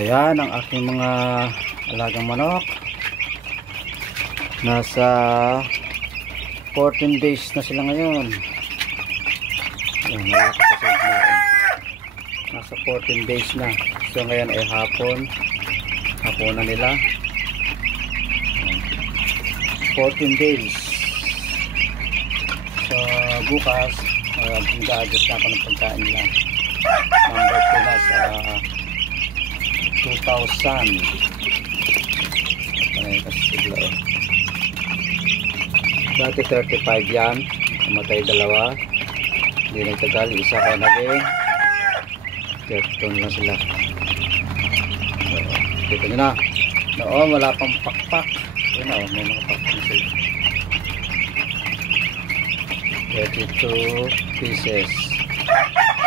Ayan ang aking mga alagang manok. Nasa 14 days na sila ngayon. Ayan, malaki pa sila kumain. Nasa 14 days na. So ngayon ay hapon na nila. Ayan. 14 days. So bukas mag-a-adjust na ako ng pagkain nila. Number 2 na sa 2,000. Kasi sigla dati 35 yan, namatay dalawa, hindi nagtagal, isa kaya naging 13 na sila. So, kita nyo na, noon wala pang pakpak, yun na, may mga pakpak na sila. 32 pieces.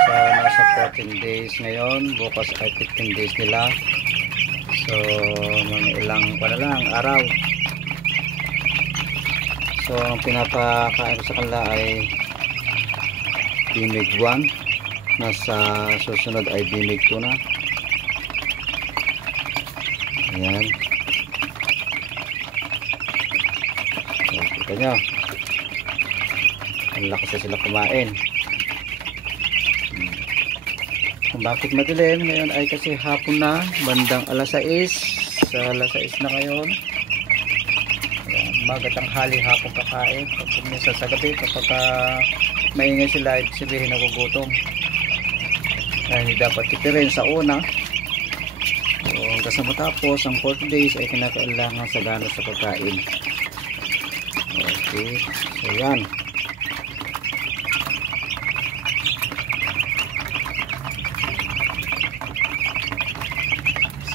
So nasa 14 days ngayon, bukas ay 15 days nila. So mga ilang pa na lang araw. So ang pinapakain ko sa kanila ay bimig 1, nasa susunod ay bimig 2 na. Ayan. So, kita nyo, ang lakas na sila kumain. Kung bakit madilim ngayon ay kasi hapon na, bandang alas 6. Sa alas 6 na ngayon. Magatang hali hapon kakain. Kapag minsan sa gabi kapag maingay sila, ibig sabihin nagugutom. Kaya hindi dapat titirin sa una. So hanggang sa matapos ang 40 days ay kinakailangan sa gana sa pagkain. Okay, so yan.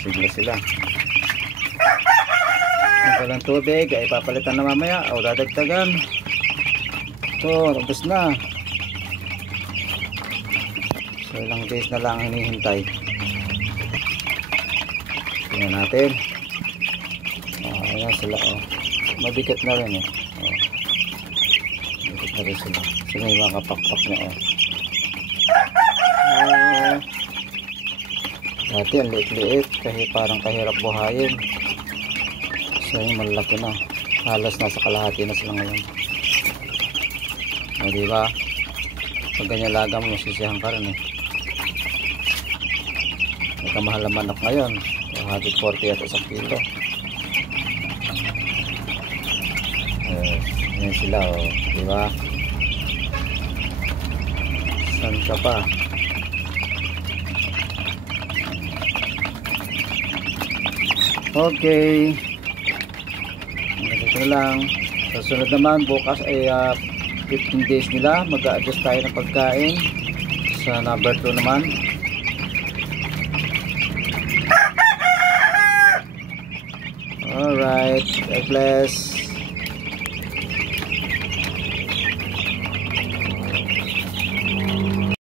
Sigla sila. Ang walang tubig ay papalitan na mamaya o dadagdagan. So tapos na. So ilang days na lang hinihintay. Tingnan natin. Ayan sila, mabigat na rin mabigat na rin sila. So may mga kapakpak na dati ang liit-liit kasi parang kahirap buhayin. So yung malaki na, halos nasa kalahati na sila ngayon. O diba, pag ganyan laga mo masisiyahan ka rin nagkamahal ang manok ngayon, 140 at 1 kilo. Yan sila diba, saan ka pa. Okay, dito na lang. Susunod naman bukas ay 15 days nila, mag-a-adjust tayo ng pagkain sa number 2 naman. Alright, God bless.